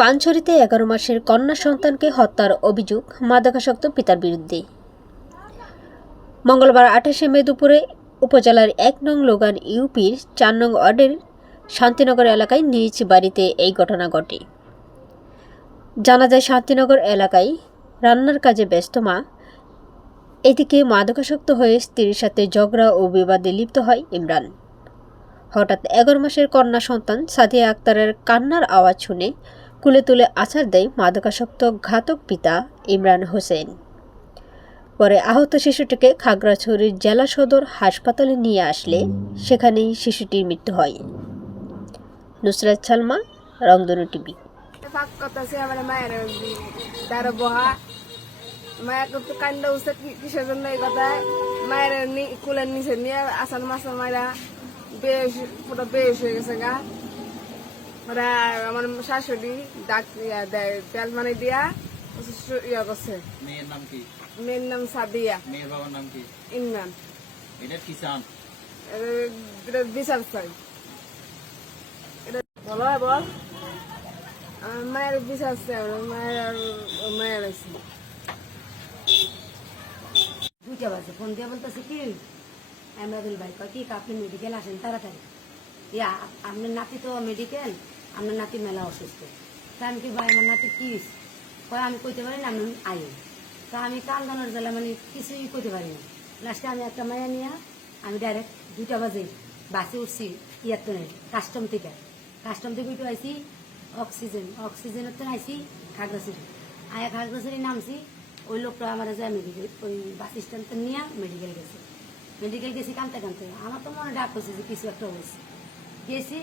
পানছড়িতে এগারো মাসের কন্যা সন্তানকে হত্যার অভিযোগ মাদকাসক্ত পিতার বিরুদ্ধে। মঙ্গলবার আঠাশে মে দুপুরে উপজেলার এক নং লোগান ইউপির চার নং ওয়ার্ডের শান্তিনগর এলাকায় নিজ বাড়িতে এই ঘটনা ঘটে। জানা যায়, শান্তিনগর এলাকায় রান্নার কাজে ব্যস্ত মা। এদিকে মাদকাসক্ত হয়ে স্ত্রীর সাথে ঝগড়া ও বিবাদে লিপ্ত হয় ইমরান। হঠাৎ এগারো মাসের কন্যা সন্তান সাদিয়া আক্তারের কান্নার আওয়াজ শুনে কুলে তুলে আছাড় দেয় মাদকাসক্ত ঘাতক পিতা ইমরান হোসেন। পরে আহত শিশুটিকে খাগড়াছড়ির জেলা সদর হাসপাতালে নিয়ে আসলে সেখানেই শিশুটির মৃত্যু হয়। নুসরাত সালমা, রংধনু টিভি। মায়ের তো কান্ড উঠছে কিসের জন্য এই মায়ের কুলের নিচে নিয়ে আসান মাসান মায়েরা বেশ পুরো বেশ হয়ে গেছে গা। ওরা আমার শাশুড়ি ডাক দেয় তেল মানে দিয়া ইয়া করছে। মেয়ের নাম কি? মেয়ের নাম সাদিয়া। মেয়ের বাবার নাম কি? ইমরান। এটা কিষান এর- এটা বিচার চাই। এটা বলো বল। মায়ের বিচার চাই মায়ের আর মায়ের আছে। দুইটা বাজে ফোন দিয়ে বলতেছে কি? এমরাদুল ভাই কয় কি আপনি মেডিকেল আসেন তাড়াতাড়ি। ইয়া আপনার নাতি তো মেডিকেল আপনার নাতি মেলা অসুস্থ। তা আমি কি ভাই, আমার নাতি কি হইছে? কয়, আমি কইতে পারি না, আমি আই তা আমি কান্দানোর জেলা মানে কিছুই কইতে পারি না। লাস্টে আমি একটা মায়া নিয়ে, আমি ডাইরেক্ট দুইটা বাজে বাসে উঠছি ইয়ার তো কাস্টম থেকে। কাস্টম থেকে উঠে আইসি অক্সিজেন অক্সিজেনের তো আইসি খাগড়াছড়ি। আয়া খাগড়াছড়ি নামছি, ওই লোকটা আমার যায় মেডিকেল ওই বাস স্ট্যান্ড নিয়ে মেডিকেল গেছে। মেডিকেল গেছি কানতে কানতে, আমার তো মনে ডাক হচ্ছে যে কিছু একটা হয়েছে গেছি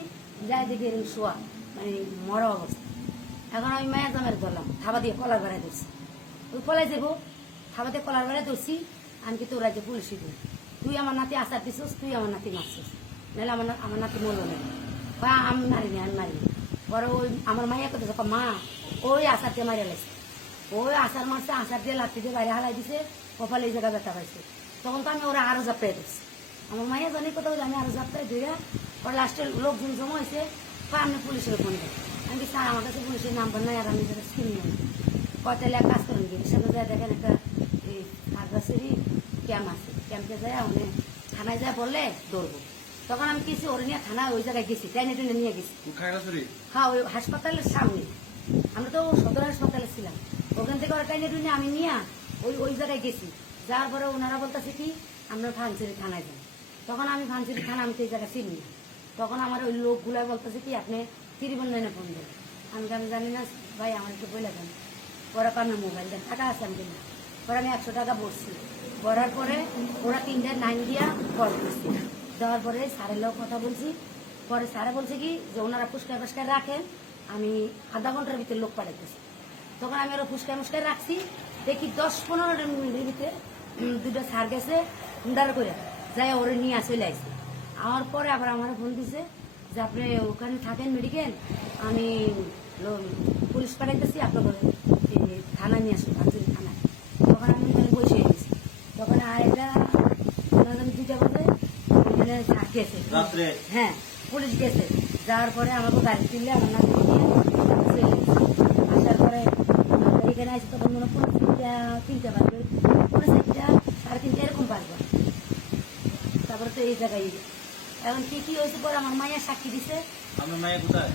যাই দেখি এরকম শোয়া মানে মরা অবস্থা। এখন আমি মায়ের জামের ধরলাম থাবা দিয়ে কলার বেড়ায় ধরছি। ওই কলাই যাব থাবা দিয়ে কলার বেড়ায় ধরছি, আমি কি তোর রাজ্যে পুলিশ দিই তুই আমার নাতি আচার দিছিস তুই আমার নাতি মারছিস। নাহলে আমার আমার নাতি মরলো না। বা আমি মারিনি আমি মারিনি পরে ওই আমার মাইয়া কথা মা, ওই আচার দিয়ে মারিয়া লাগছে ওই আচার মারছে আচার দিয়ে লাঠি দিয়ে বাইরে হালাই দিছে, কপালে এই জায়গা ব্যথা পাইছে। তখন তো আমি ওরা আরও জাপটাই দিচ্ছি আমার মাইয়া জানি কোথাও জানি আরও জাপটাই দিয়ে পরে লাস্টে লোকজন জমা হয়েছে আপনি পুলিশের ফোন দেয় আমি স্যার আমার কাছে পুলিশের নাম্বার নাই আর আমি যেটা চিনি না। কয় তাহলে কাজ করেন কি? সাথে যায় দেখেন একটা এই খাগড়াছড়ি ক্যাম্প আছে। ক্যাম্পে যায় ওখানে থানায় যায় বললে দৌড়বো তখন আমি কিছু ওর নিয়ে থানায় ওই জায়গায় গেছি ট্রেনে ট্রেনে নিয়ে গেছি। হ্যাঁ ওই হাসপাতালের সামনে। আমরা তো সদর হাসপাতালে ছিলাম। ওখান থেকে ওরা টাইনে টুইনে আমি নিয়ে ওই ওই জায়গায় গেছি। যাওয়ার পরে ওনারা বলতেছে কি আমরা ফানসিরি থানায় যাই। তখন আমি ফানসিরি থানা আমি তো এই জায়গা চিনি না। তখন আমার ওই লোকগুলা বলতেছে কি, আপনি ত্রিবন্ধনে ফোন দেন। আমি আমি জানি না, ভাই, আমার একটু বলে দেন। পরে পান্না মোবাইল দেন, টাকা আছে আমি কিনা পরে আমি একশো টাকা বসছি করার পরে ওরা তিনটে নাইন দিয়া কল করছি। দেওয়ার পরে স্যারের লোক কথা বলছি। পরে স্যারে বলছে কি, যে ওনারা ফুসকায় ফুসকায় রাখেন আমি আধা ঘণ্টার ভিতরে লোক পাঠাইতেছি। তখন আমি ওরা ফুসকায় মুসকায় রাখছি। দেখি দশ পনেরো মিনিটের ভিতরে দুটো স্যার গেছে হুন্ডার করে যাই ওরে নিয়ে আসে লাইছে আমার পরে আবার আমার ফোন দিছে যে আপনি ওখানে থাকেন মেডিকেল আমি পুলিশ পাঠাইতেছি আপনাকে থানায় নিয়ে আসুন ভাঙচুরি থানায়। তখন আমি ওখানে বসে গেছি। তখন ওনাদের দুইটা বাজে ওখানে গেছে। হ্যাঁ পুলিশ গেছে। যাওয়ার পরে আমাকে গাড়ি তুললে আমার চলে আসার পরে এখানে আসি তখন মনে পুরো তিনটা তিনটা বাজবে পুরো চারটা সাড়ে তিনটা এরকম বাজবে তারপরে তো এই জায়গায় এখন কি কি হয়েছে পর আমার মায়ের সাক্ষী দিছে। আমার মায়ের কোথায়?